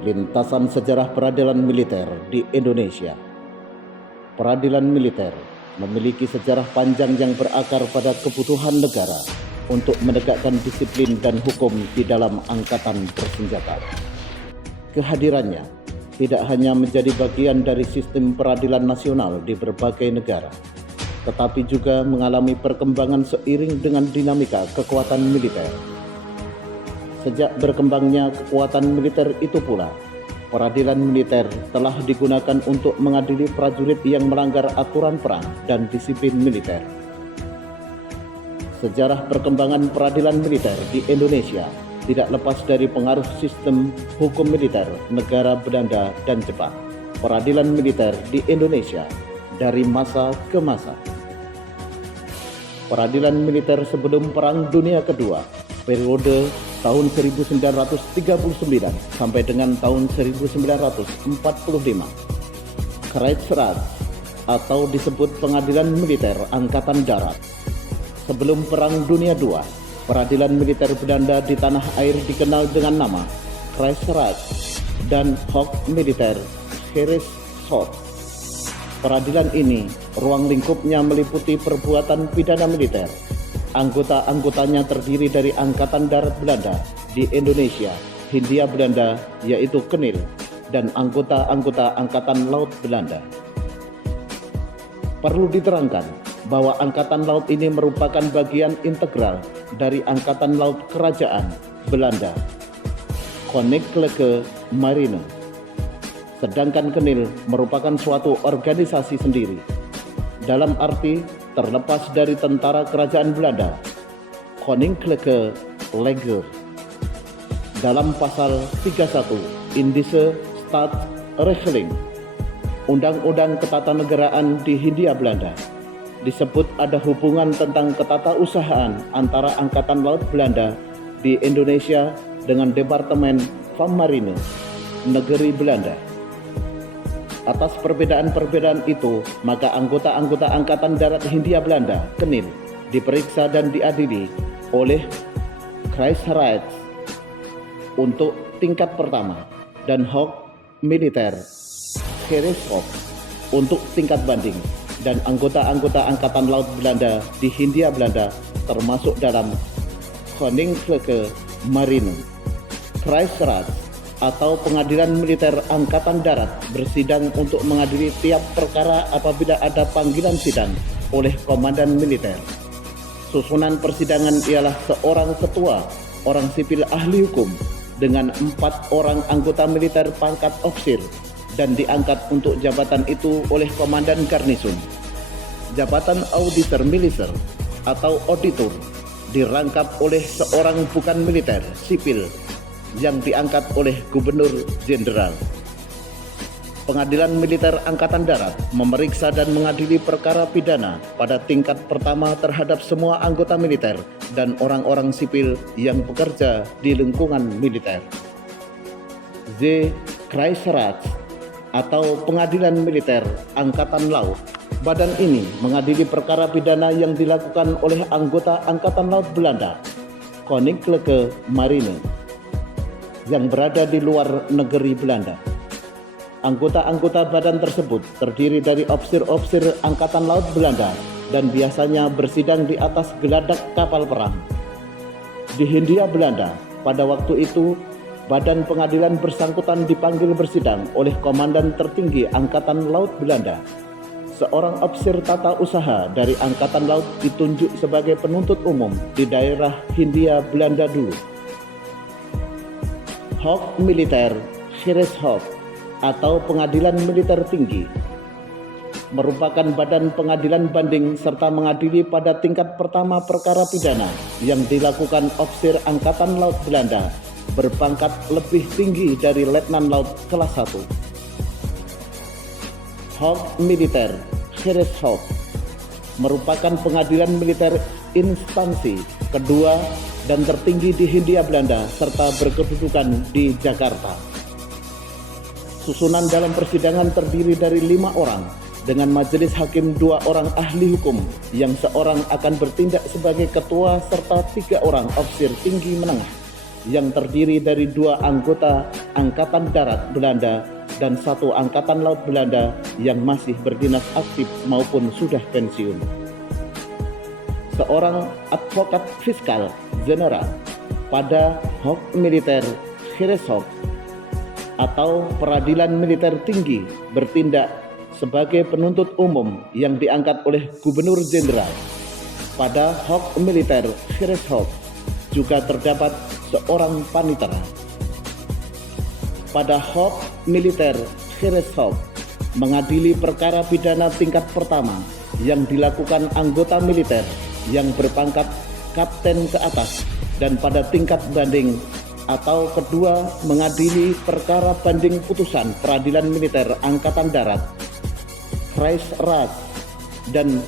Lintasan sejarah peradilan militer di Indonesia. Peradilan militer memiliki sejarah panjang yang berakar pada kebutuhan negara untuk menegakkan disiplin dan hukum di dalam angkatan bersenjata. Kehadirannya tidak hanya menjadi bagian dari sistem peradilan nasional di berbagai negara, tetapi juga mengalami perkembangan seiring dengan dinamika kekuatan militer. Sejak berkembangnya kekuatan militer itu pula, peradilan militer telah digunakan untuk mengadili prajurit yang melanggar aturan perang dan disiplin militer. Sejarah perkembangan peradilan militer di Indonesia tidak lepas dari pengaruh sistem hukum militer negara Belanda dan Jepang. Peradilan militer di Indonesia dari masa ke masa. Peradilan militer sebelum Perang Dunia Kedua, periode tahun 1939 sampai dengan tahun 1945. Krijgsraad atau disebut Pengadilan Militer Angkatan Darat. Sebelum Perang Dunia II, peradilan militer Belanda di tanah air dikenal dengan nama Krijgsraad dan Hof Militer Gerechtshof. Peradilan ini ruang lingkupnya meliputi perbuatan pidana militer. Anggota-anggotanya terdiri dari Angkatan Darat Belanda di Indonesia, Hindia Belanda yaitu Kenil, dan anggota-anggota Angkatan Laut Belanda. Perlu diterangkan bahwa Angkatan Laut ini merupakan bagian integral dari Angkatan Laut Kerajaan Belanda, Koninklijke Marine. Sedangkan Kenil merupakan suatu organisasi sendiri, dalam arti terlepas dari tentara kerajaan Belanda, Koninklijke Leger. Dalam pasal 31 Indische Staatsregeling, Undang-Undang Ketatanegaraan di Hindia Belanda, disebut ada hubungan tentang ketatausahaan antara Angkatan Laut Belanda di Indonesia dengan Departemen van Marine Negeri Belanda. Atas perbedaan-perbedaan itu, maka anggota-anggota Angkatan Darat Hindia Belanda, Kenil, diperiksa dan diadili oleh Krijgsraad untuk tingkat pertama dan Hof Militer Gerechtshof untuk tingkat banding, dan anggota-anggota Angkatan Laut Belanda di Hindia Belanda termasuk dalam Koninklijke Marine. Krijgsraad atau Pengadilan Militer Angkatan Darat bersidang untuk mengadili tiap perkara apabila ada panggilan sidang oleh komandan militer. Susunan persidangan ialah seorang ketua, orang sipil ahli hukum, dengan 4 orang anggota militer pangkat ofisir dan diangkat untuk jabatan itu oleh komandan garnison. Jabatan auditor militer atau auditor dirangkap oleh seorang bukan militer sipil yang diangkat oleh Gubernur Jenderal. Pengadilan Militer Angkatan Darat memeriksa dan mengadili perkara pidana pada tingkat pertama terhadap semua anggota militer dan orang-orang sipil yang bekerja di lingkungan militer. Krijgsraad atau Pengadilan Militer Angkatan Laut. Badan ini mengadili perkara pidana yang dilakukan oleh anggota Angkatan Laut Belanda, Koninklijke Marine, yang berada di luar negeri Belanda. Anggota-anggota badan tersebut terdiri dari ofisir-ofisir Angkatan Laut Belanda dan biasanya bersidang di atas geladak kapal perang. Di Hindia Belanda, pada waktu itu, badan pengadilan bersangkutan dipanggil bersidang oleh Komandan Tertinggi Angkatan Laut Belanda. Seorang ofisir tata usaha dari Angkatan Laut ditunjuk sebagai penuntut umum di daerah Hindia Belanda dulu. Hof Militer Gerechtshof atau Pengadilan Militer Tinggi merupakan badan pengadilan banding serta mengadili pada tingkat pertama perkara pidana yang dilakukan ofisir Angkatan Laut Belanda berpangkat lebih tinggi dari Letnan Laut kelas 1. Hof Militer Gerechtshof merupakan pengadilan militer instansi kedua dan tertinggi di Hindia Belanda serta berkedudukan di Jakarta. Susunan dalam persidangan terdiri dari 5 orang dengan majelis hakim 2 orang ahli hukum yang seorang akan bertindak sebagai ketua serta 3 orang ofisir tinggi menengah yang terdiri dari 2 anggota Angkatan Darat Belanda dan 1 Angkatan Laut Belanda yang masih berdinas aktif maupun sudah pensiun. Seorang advokat fiskal general pada Hof Militer Gerechtshof atau Peradilan Militer Tinggi bertindak sebagai penuntut umum yang diangkat oleh Gubernur Jenderal. Pada Hof Militer Gerechtshof juga terdapat seorang panitera. Pada Hof Militer Gerechtshof mengadili perkara pidana tingkat pertama yang dilakukan anggota militer yang berpangkat kapten ke atas, dan pada tingkat banding atau kedua mengadili perkara banding putusan Peradilan Militer Angkatan Darat Kreisrat dan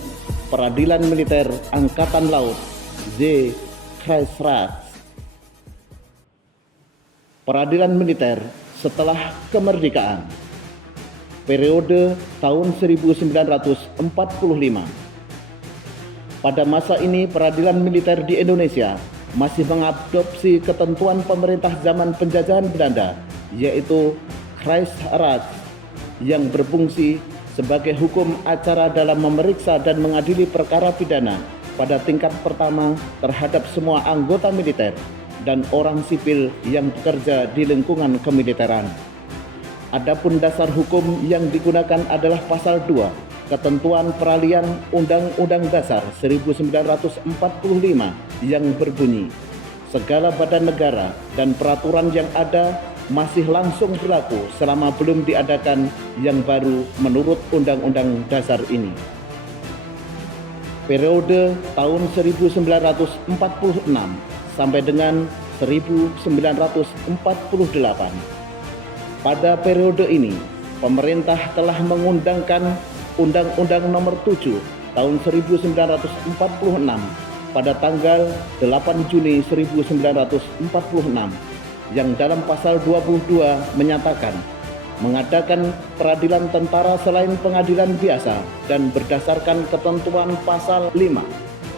Peradilan Militer Angkatan Laut Z Kreisrat. Peradilan militer setelah kemerdekaan periode tahun 1945. Pada masa ini peradilan militer di Indonesia masih mengadopsi ketentuan pemerintah zaman penjajahan Belanda, yaitu Kreisrat, yang berfungsi sebagai hukum acara dalam memeriksa dan mengadili perkara pidana pada tingkat pertama terhadap semua anggota militer dan orang sipil yang bekerja di lingkungan kemiliteran. Adapun dasar hukum yang digunakan adalah pasal 2 Ketentuan Peralihan Undang-Undang Dasar 1945 yang berbunyi, segala badan negara dan peraturan yang ada masih langsung berlaku selama belum diadakan yang baru menurut Undang-Undang Dasar ini. Periode tahun 1946 sampai dengan 1948. Pada periode ini, pemerintah telah mengundangkan Undang-Undang Nomor 7 Tahun 1946 pada tanggal 8 Juni 1946 yang dalam pasal 22 menyatakan mengadakan peradilan tentara selain pengadilan biasa, dan berdasarkan ketentuan pasal 5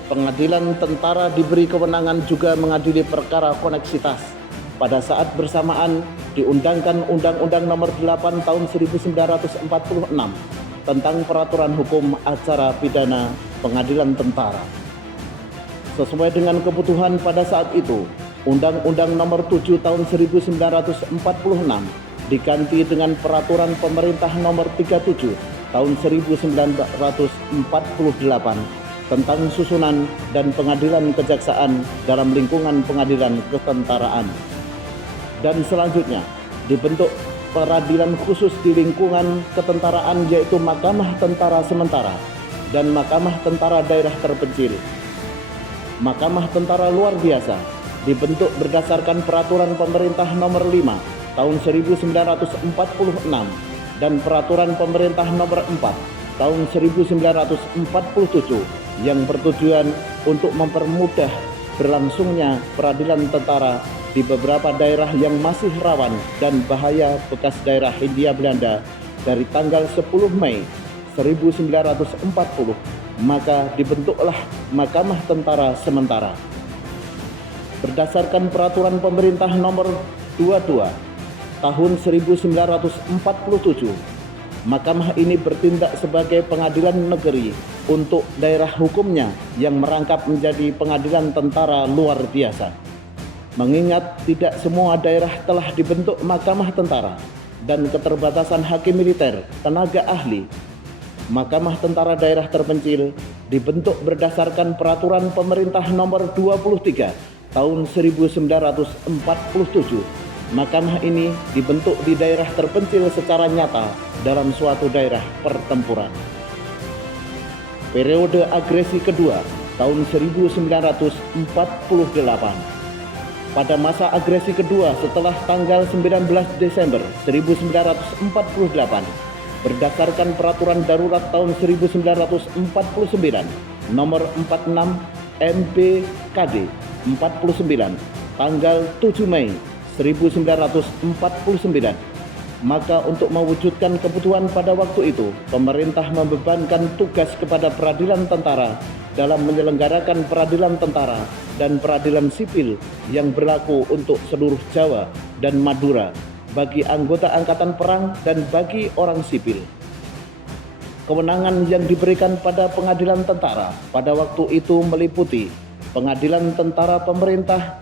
pengadilan tentara diberi kewenangan juga mengadili perkara koneksitas. Pada saat bersamaan diundangkan Undang-Undang Nomor 8 Tahun 1946 tentang peraturan hukum acara pidana pengadilan tentara. Sesuai dengan kebutuhan pada saat itu, Undang-Undang Nomor 7 Tahun 1946 diganti dengan Peraturan Pemerintah Nomor 37 Tahun 1948 tentang susunan dan pengadilan kejaksaan dalam lingkungan pengadilan ketentaraan. Dan selanjutnya dibentuk peradilan khusus di lingkungan ketentaraan, yaitu Mahkamah Tentara Sementara dan Mahkamah Tentara Daerah Terpencil. Mahkamah Tentara Luar Biasa dibentuk berdasarkan Peraturan Pemerintah Nomor 5 Tahun 1946 dan Peraturan Pemerintah Nomor 4 Tahun 1947 yang bertujuan untuk mempermudah berlangsungnya peradilan tentara di beberapa daerah yang masih rawan dan bahaya bekas daerah Hindia Belanda dari tanggal 10 Mei 1940, maka dibentuklah Mahkamah Tentara Sementara. Berdasarkan Peraturan Pemerintah Nomor 22 Tahun 1947, mahkamah ini bertindak sebagai pengadilan negeri untuk daerah hukumnya yang merangkap menjadi pengadilan tentara luar biasa. Mengingat tidak semua daerah telah dibentuk mahkamah tentara dan keterbatasan hakim militer, tenaga ahli, Mahkamah Tentara Daerah Terpencil dibentuk berdasarkan Peraturan Pemerintah Nomor 23 Tahun 1947. Mahkamah ini dibentuk di daerah terpencil secara nyata dalam suatu daerah pertempuran. Periode agresi kedua tahun 1948. Pada masa agresi kedua setelah tanggal 19 Desember 1948, berdasarkan Peraturan Darurat tahun 1949 Nomor 46 MPKD 49 tanggal 7 Mei 1949, maka untuk mewujudkan kebutuhan pada waktu itu, pemerintah membebankan tugas kepada peradilan tentara dalam menyelenggarakan peradilan tentara dan peradilan sipil yang berlaku untuk seluruh Jawa dan Madura bagi anggota angkatan perang dan bagi orang sipil. Kewenangan yang diberikan pada pengadilan tentara pada waktu itu meliputi pengadilan tentara pemerintah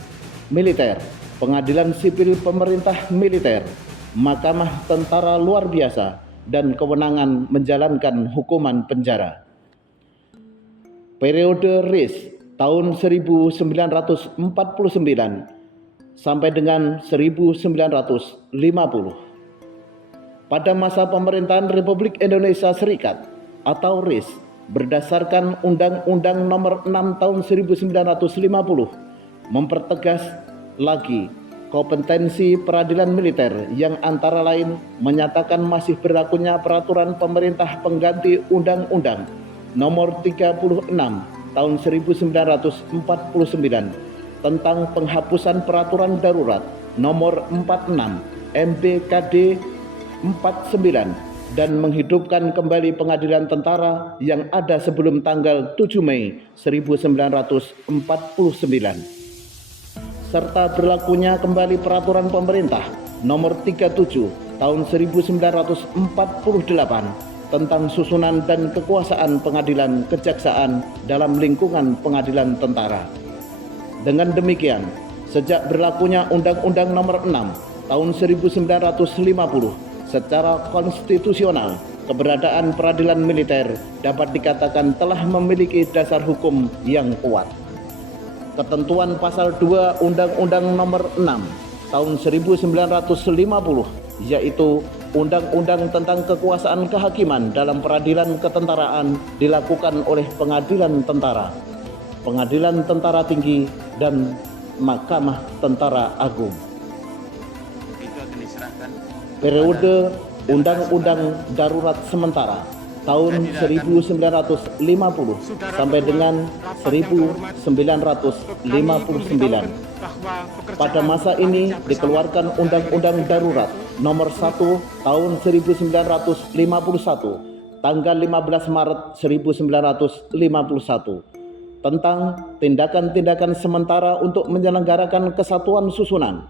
militer, pengadilan sipil pemerintah militer, mahkamah tentara luar biasa, dan kewenangan menjalankan hukuman penjara. Periode RIS tahun 1949 sampai dengan 1950. Pada masa pemerintahan Republik Indonesia Serikat atau RIS berdasarkan Undang-Undang Nomor 6 Tahun 1950 mempertegas lagi kompetensi peradilan militer yang antara lain menyatakan masih berlakunya peraturan pemerintah pengganti Undang-Undang Nomor 36 Tahun 1949 tentang penghapusan peraturan darurat Nomor 46 MBKD 49 dan menghidupkan kembali pengadilan tentara yang ada sebelum tanggal 7 Mei 1949. Serta berlakunya kembali peraturan pemerintah nomor 37 tahun 1948 tentang susunan dan kekuasaan pengadilan kejaksaan dalam lingkungan pengadilan tentara. Dengan demikian, sejak berlakunya Undang-Undang Nomor 6 tahun 1950 secara konstitusional, keberadaan peradilan militer dapat dikatakan telah memiliki dasar hukum yang kuat. Ketentuan pasal 2 Undang-Undang Nomor 6 tahun 1950 yaitu Undang-Undang tentang kekuasaan kehakiman dalam peradilan ketentaraan dilakukan oleh pengadilan tentara, pengadilan tentara tinggi, dan Mahkamah Tentara Agung. Periode Undang-Undang Darurat Sementara tahun 1950 sampai dengan 1959. Pada masa ini dikeluarkan Undang-Undang Darurat Nomor 1 Tahun 1951 tanggal 15 Maret 1951 tentang tindakan-tindakan sementara untuk menyelenggarakan kesatuan susunan,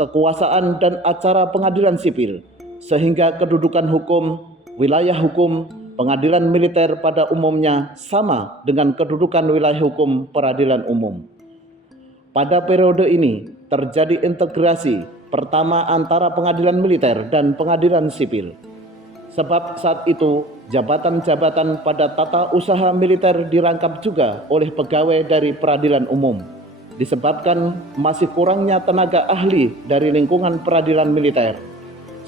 kekuasaan dan acara pengadilan sipil, sehingga kedudukan hukum, wilayah hukum, pengadilan militer pada umumnya sama dengan kedudukan wilayah hukum peradilan umum. Pada periode ini terjadi integrasi pertama antara pengadilan militer dan pengadilan sipil. Sebab saat itu jabatan-jabatan pada tata usaha militer dirangkap juga oleh pegawai dari peradilan umum. Disebabkan masih kurangnya tenaga ahli dari lingkungan peradilan militer.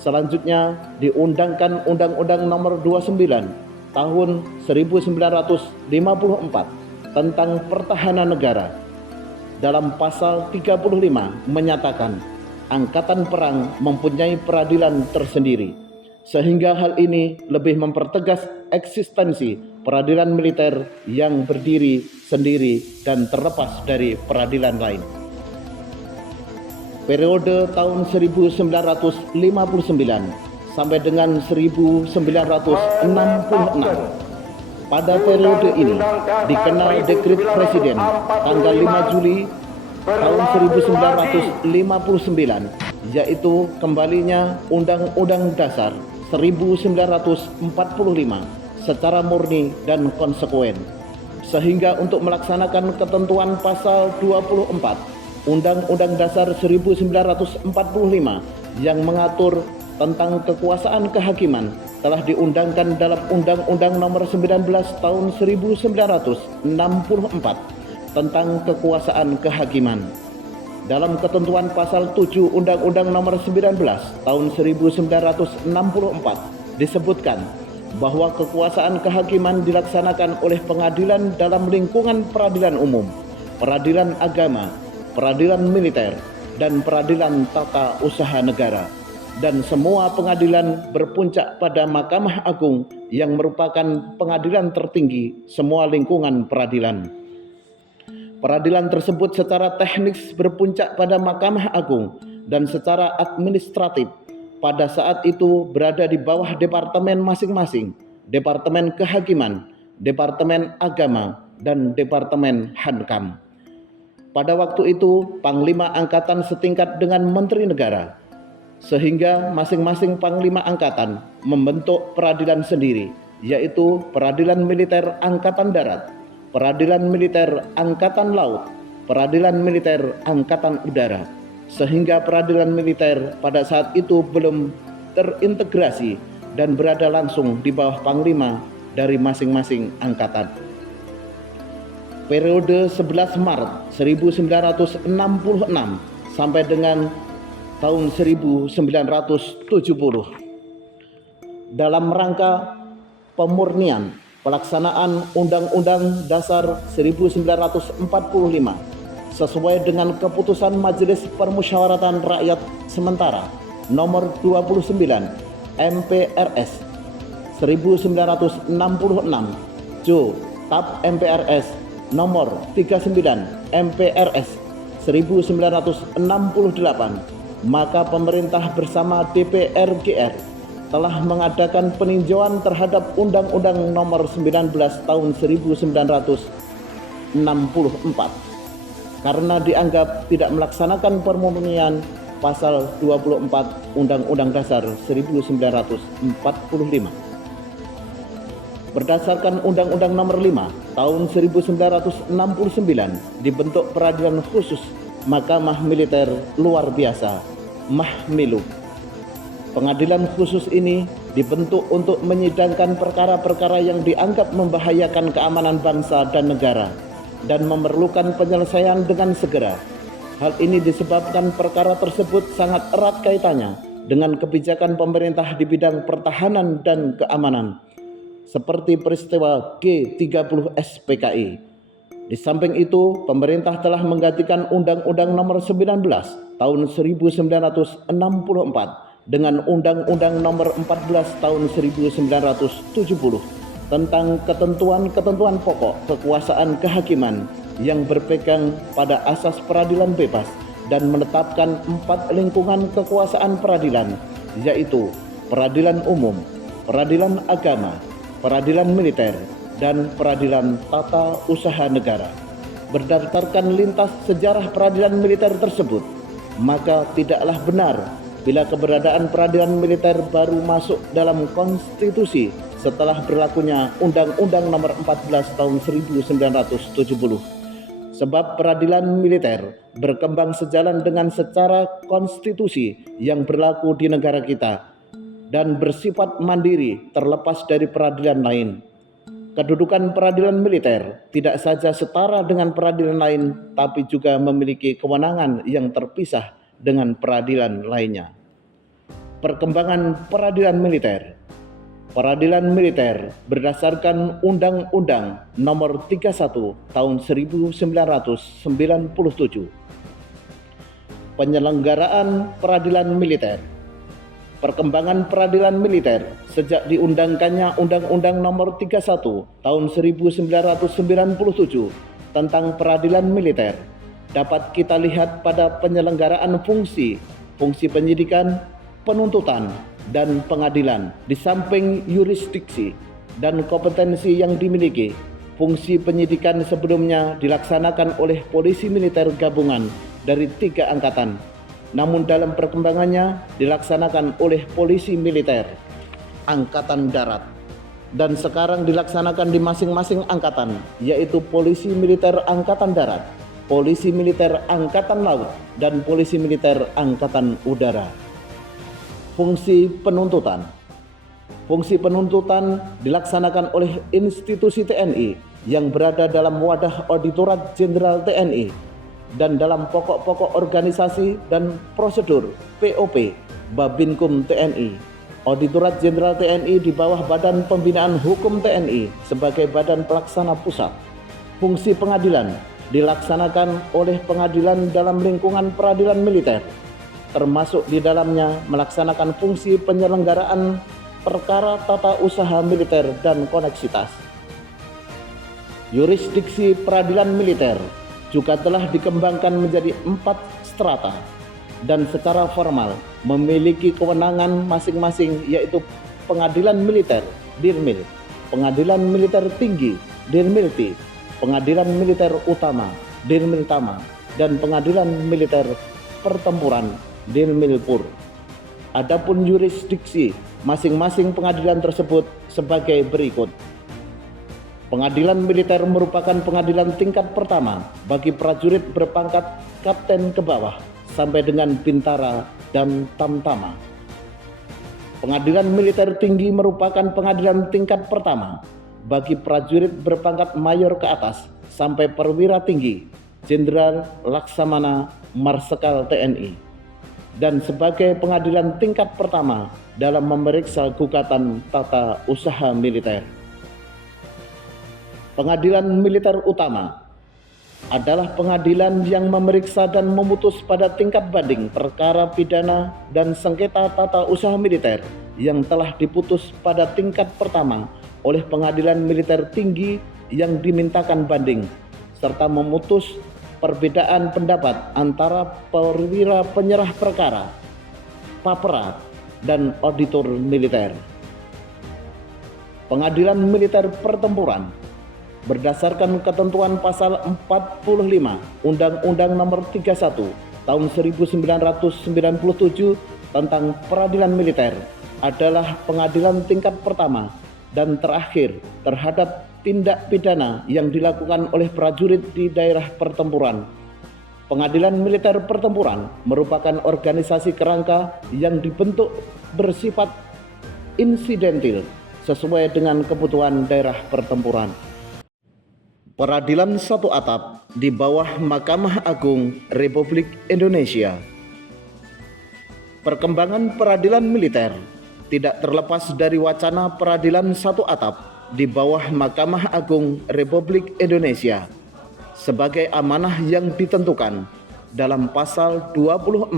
Selanjutnya diundangkan Undang-Undang Nomor 29 Tahun 1954 tentang Pertahanan Negara. Dalam pasal 35 menyatakan angkatan perang mempunyai peradilan tersendiri, sehingga hal ini lebih mempertegas eksistensi peradilan militer yang berdiri sendiri dan terlepas dari peradilan lain. Periode tahun 1959 sampai dengan 1966. Pada periode ini dikenal Dekret Presiden tanggal 5 Juli tahun 1959, yaitu kembalinya Undang-Undang Dasar 1945 secara murni dan konsekuen, sehingga untuk melaksanakan ketentuan pasal 24 Undang-Undang Dasar 1945 yang mengatur tentang kekuasaan kehakiman telah diundangkan dalam Undang-Undang Nomor 19 Tahun 1964 tentang kekuasaan kehakiman. Dalam ketentuan pasal 7 Undang-Undang Nomor 19 Tahun 1964 disebutkan bahwa kekuasaan kehakiman dilaksanakan oleh pengadilan dalam lingkungan peradilan umum, peradilan agama, peradilan militer, dan peradilan tata usaha negara. Dan semua pengadilan berpuncak pada Mahkamah Agung yang merupakan pengadilan tertinggi semua lingkungan peradilan. Peradilan tersebut secara teknis berpuncak pada Mahkamah Agung dan secara administratif pada saat itu berada di bawah departemen masing-masing, Departemen Kehakiman, Departemen Agama, dan Departemen Hankam. Pada waktu itu, Panglima Angkatan setingkat dengan Menteri Negara, sehingga masing-masing Panglima Angkatan membentuk peradilan sendiri, yaitu Peradilan Militer Angkatan Darat, Peradilan Militer Angkatan Laut, Peradilan Militer Angkatan Udara, sehingga peradilan militer pada saat itu belum terintegrasi dan berada langsung di bawah Panglima dari masing-masing angkatan. Periode 11 Maret 1966 sampai dengan tahun 1970 dalam rangka pemurnian pelaksanaan Undang-Undang Dasar 1945 sesuai dengan keputusan Majelis Permusyawaratan Rakyat Sementara nomor 29 MPRS 1966 Jo TAP MPRS nomor 39 MPRS 1968, maka pemerintah bersama DPR GR telah mengadakan peninjauan terhadap Undang-Undang Nomor 19 Tahun 1964 karena dianggap tidak melaksanakan pemurnian pasal 24 Undang-Undang Dasar 1945. Berdasarkan Undang-Undang Nomor 5 Tahun 1969 dibentuk peradilan khusus Mahkamah Militer Luar Biasa (Mahmilu). Pengadilan khusus ini dibentuk untuk menyidangkan perkara-perkara yang dianggap membahayakan keamanan bangsa dan negara dan memerlukan penyelesaian dengan segera. Hal ini disebabkan perkara tersebut sangat erat kaitannya dengan kebijakan pemerintah di bidang pertahanan dan keamanan, seperti peristiwa G30 SPKI. Di samping itu, pemerintah telah menggantikan Undang-Undang Nomor 19 Tahun 1964 dengan Undang-Undang Nomor 14 Tahun 1970 tentang ketentuan-ketentuan pokok kekuasaan kehakiman yang berpegang pada asas peradilan bebas dan menetapkan 4 lingkungan kekuasaan peradilan, yaitu peradilan umum, peradilan agama, peradilan militer, dan peradilan tata usaha negara. Berdasarkan lintas sejarah peradilan militer tersebut, maka tidaklah benar bila keberadaan peradilan militer baru masuk dalam konstitusi setelah berlakunya Undang-Undang Nomor 14 Tahun 1970. Sebab peradilan militer berkembang sejalan dengan secara konstitusi yang berlaku di negara kita dan bersifat mandiri terlepas dari peradilan lain. Kedudukan peradilan militer tidak saja setara dengan peradilan lain, tapi juga memiliki kewenangan yang terpisah dengan peradilan lainnya. Perkembangan peradilan militer. Peradilan militer berdasarkan Undang-Undang Nomor 31 Tahun 1997. Penyelenggaraan peradilan militer. Perkembangan peradilan militer sejak diundangkannya Undang-Undang Nomor 31 Tahun 1997 tentang peradilan militer dapat kita lihat pada penyelenggaraan fungsi penyidikan, penuntutan, dan pengadilan. Di samping yurisdiksi dan kompetensi yang dimiliki, fungsi penyidikan sebelumnya dilaksanakan oleh polisi militer gabungan dari 3 angkatan, namun dalam perkembangannya dilaksanakan oleh polisi militer Angkatan Darat, dan sekarang dilaksanakan di masing-masing angkatan, yaitu polisi militer Angkatan Darat, polisi militer Angkatan Laut, dan polisi militer Angkatan Udara. Fungsi penuntutan. Fungsi penuntutan dilaksanakan oleh institusi TNI yang berada dalam wadah Auditorat Jenderal TNI dan dalam pokok-pokok organisasi dan prosedur POP Babinkum TNI. Auditorat Jenderal TNI di bawah Badan Pembinaan Hukum TNI sebagai badan pelaksana pusat. Fungsi pengadilan dilaksanakan oleh pengadilan dalam lingkungan peradilan militer, termasuk di dalamnya melaksanakan fungsi penyelenggaraan perkara tata usaha militer dan koneksitas. Yurisdiksi peradilan militer juga telah dikembangkan menjadi 4 strata dan secara formal memiliki kewenangan masing-masing, yaitu pengadilan militer (Dirmil), pengadilan militer tinggi (Dirmilti), Pengadilan Militer Utama Dinmiltama dan Pengadilan Militer Pertempuran Dinmilpur. Adapun yurisdiksi masing-masing pengadilan tersebut sebagai berikut. Pengadilan militer merupakan pengadilan tingkat pertama bagi prajurit berpangkat kapten ke bawah sampai dengan bintara dan tamtama. Pengadilan militer tinggi merupakan pengadilan tingkat pertama bagi prajurit berpangkat mayor ke atas sampai perwira tinggi, jenderal, laksamana, marsekal TNI, dan sebagai pengadilan tingkat pertama dalam memeriksa gugatan tata usaha militer. Pengadilan Militer Utama adalah pengadilan yang memeriksa dan memutus pada tingkat banding perkara pidana dan sengketa tata usaha militer yang telah diputus pada tingkat pertama oleh pengadilan militer tinggi yang dimintakan banding, serta memutus perbedaan pendapat antara perwira penyerah perkara, papera, dan auditor militer. Pengadilan Militer Pertempuran berdasarkan ketentuan pasal 45 Undang-Undang Nomor 31 Tahun 1997 tentang peradilan militer adalah pengadilan tingkat pertama dan terakhir terhadap tindak pidana yang dilakukan oleh prajurit di daerah pertempuran. Pengadilan Militer Pertempuran merupakan organisasi kerangka yang dibentuk bersifat insidentil sesuai dengan kebutuhan daerah pertempuran. Peradilan satu atap di bawah Mahkamah Agung Republik Indonesia. Perkembangan peradilan militer tidak terlepas dari wacana peradilan satu atap di bawah Mahkamah Agung Republik Indonesia sebagai amanah yang ditentukan dalam pasal 24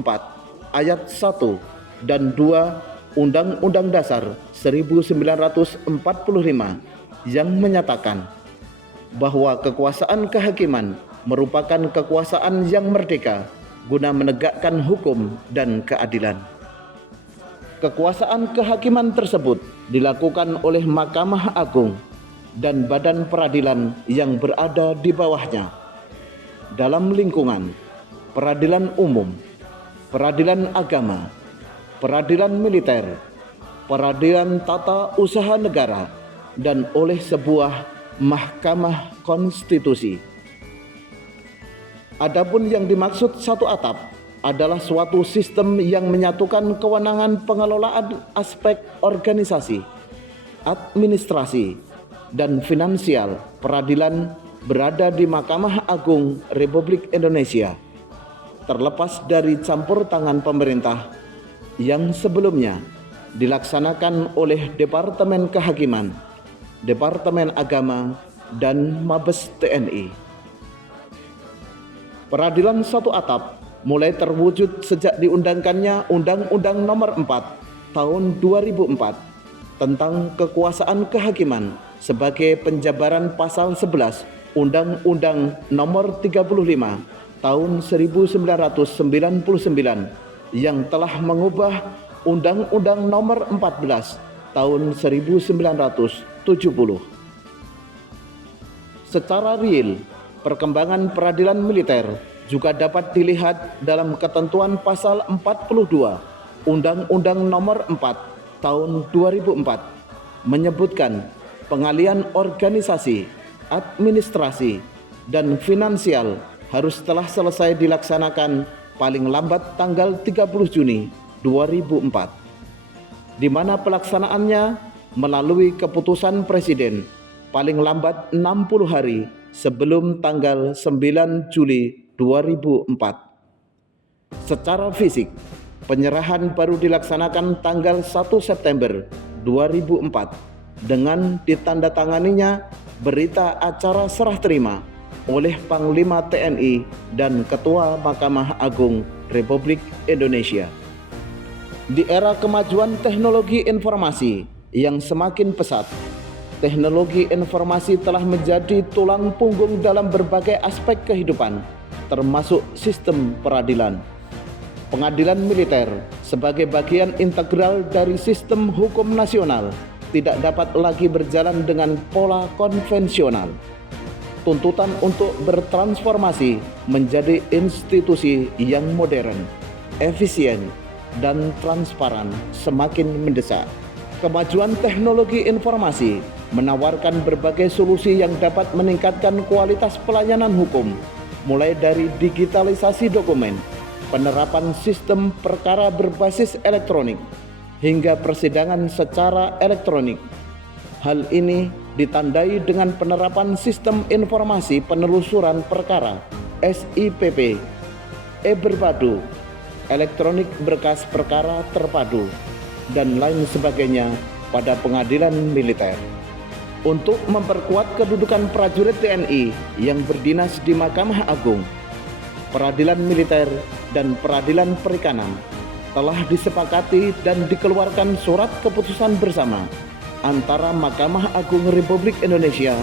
ayat 1 dan 2 Undang-Undang Dasar 1945 yang menyatakan bahwa kekuasaan kehakiman merupakan kekuasaan yang merdeka guna menegakkan hukum dan keadilan. Kekuasaan kehakiman tersebut dilakukan oleh Mahkamah Agung dan badan peradilan yang berada di bawahnya dalam lingkungan peradilan umum, peradilan agama, peradilan militer, peradilan tata usaha negara, dan oleh sebuah Mahkamah Konstitusi. Adapun yang dimaksud satu atap adalah suatu sistem yang menyatukan kewenangan pengelolaan aspek organisasi, administrasi, dan finansial peradilan berada di Mahkamah Agung Republik Indonesia, terlepas dari campur tangan pemerintah yang sebelumnya dilaksanakan oleh Departemen Kehakiman, Departemen Agama, dan Mabes TNI. Peradilan satu atap mulai terwujud sejak diundangkannya Undang-Undang Nomor 4 Tahun 2004 tentang kekuasaan kehakiman sebagai penjabaran pasal 11 Undang-Undang Nomor 35 Tahun 1999 yang telah mengubah Undang-Undang Nomor 14 Tahun 1970. Secara real, perkembangan peradilan militer juga dapat dilihat dalam ketentuan pasal 42 Undang-Undang Nomor 4 Tahun 2004 menyebutkan pengalihan organisasi, administrasi, dan finansial harus telah selesai dilaksanakan paling lambat tanggal 30 Juni 2004, di mana pelaksanaannya melalui keputusan Presiden paling lambat 60 hari sebelum tanggal 9 Juli 2004. Secara fisik, penyerahan baru dilaksanakan tanggal 1 September 2004 dengan ditandatanganinya berita acara serah terima oleh Panglima TNI dan Ketua Mahkamah Agung Republik Indonesia. Di era kemajuan teknologi informasi yang semakin pesat, teknologi informasi telah menjadi tulang punggung dalam berbagai aspek kehidupan, termasuk sistem peradilan. Pengadilan militer sebagai bagian integral dari sistem hukum nasional tidak dapat lagi berjalan dengan pola konvensional. tuntutan untuk bertransformasi menjadi institusi yang modern, efisien, dan transparan semakin mendesak. Kemajuan teknologi informasi menawarkan berbagai solusi yang dapat meningkatkan kualitas pelayanan hukum, mulai dari digitalisasi dokumen, penerapan sistem perkara berbasis elektronik, hingga persidangan secara elektronik. Hal ini ditandai dengan penerapan sistem informasi penelusuran perkara SIPP, e-berpadu, elektronik berkas perkara terpadu, dan lain sebagainya pada pengadilan militer. Untuk memperkuat kedudukan prajurit TNI yang berdinas di Mahkamah Agung, peradilan militer, dan peradilan perikanan, telah disepakati dan dikeluarkan surat keputusan bersama antara Mahkamah Agung Republik Indonesia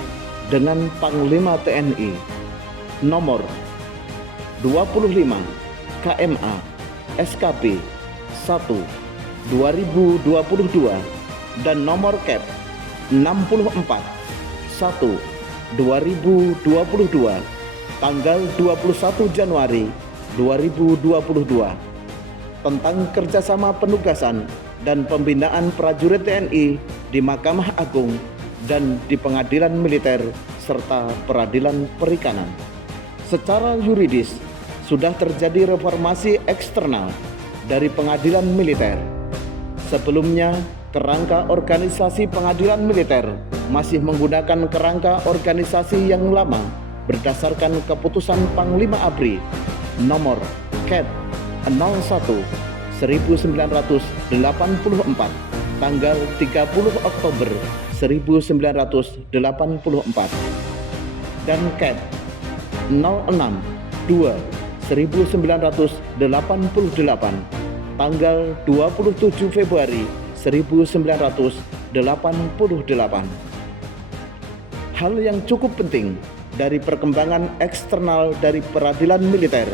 dengan Panglima TNI nomor 25 KMA SKP 1/2022 dan nomor Kep 64 1/2022 tanggal 21 Januari 2022 tentang kerjasama penugasan dan pembinaan prajurit TNI di Mahkamah Agung dan di pengadilan militer serta peradilan perikanan. Secara yuridis, sudah terjadi reformasi eksternal dari pengadilan militer. Sebelumnya, kerangka organisasi pengadilan militer masih menggunakan kerangka organisasi yang lama berdasarkan keputusan Panglima ABRI nomor Kep 01/1984 tanggal 30 Oktober 1984 dan Kep 06/2/1988 tanggal 27 Februari 1988. Hal yang cukup penting dari perkembangan eksternal dari peradilan militer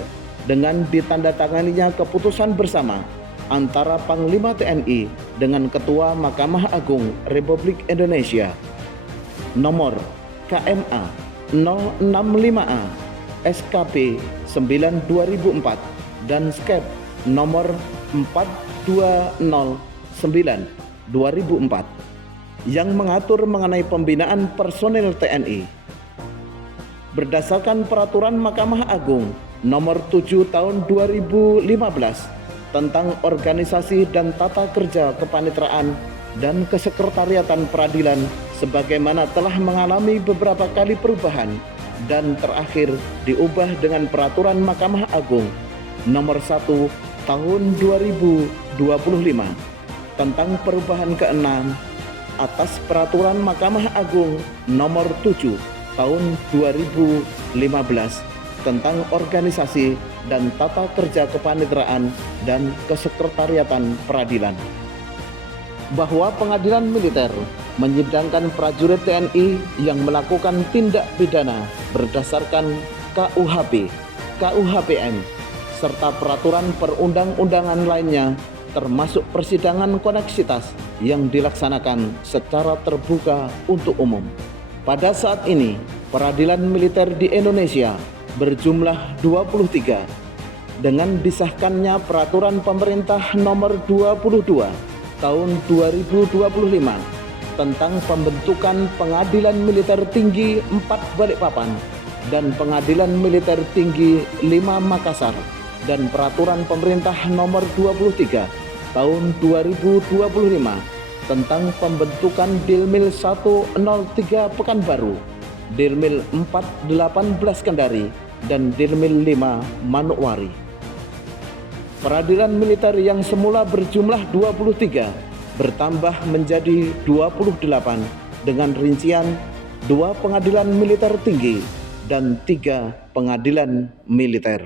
dengan ditandatanganinya keputusan bersama antara Panglima TNI dengan Ketua Mahkamah Agung Republik Indonesia nomor KMA 065A SKP 9/2004 dan Skep nomor 4209/2004 yang mengatur mengenai pembinaan personil TNI. Berdasarkan peraturan Mahkamah Agung nomor 7 tahun 2015 tentang organisasi dan tata kerja kepaniteraan dan kesekretariatan peradilan sebagaimana telah mengalami beberapa kali perubahan dan terakhir diubah dengan peraturan Mahkamah Agung nomor 1 tahun 2025 tentang perubahan ke-6 atas peraturan Mahkamah Agung nomor 7 tahun 2015 tentang organisasi dan tata kerja kepaniteraan dan kesekretariatan peradilan, bahwa pengadilan militer menyidangkan prajurit TNI yang melakukan tindak pidana berdasarkan KUHP, KUHPM, serta peraturan perundang-undangan lainnya termasuk persidangan koneksitas yang dilaksanakan secara terbuka untuk umum. Pada saat ini, peradilan militer di Indonesia berjumlah 23 dengan disahkannya peraturan pemerintah nomor 22 tahun 2025 tentang pembentukan Pengadilan Militer Tinggi 4 Balikpapan dan Pengadilan Militer Tinggi 5 Makassar dan peraturan pemerintah nomor 23 tahun 2025 tentang pembentukan Dirmil 103 Pekanbaru, Dirmil 418 Kendari, dan Dirmil 5 Manokwari. Peradilan militer yang semula berjumlah 23 bertambah menjadi 28 dengan rincian 2 pengadilan militer tinggi dan 3 pengadilan militer.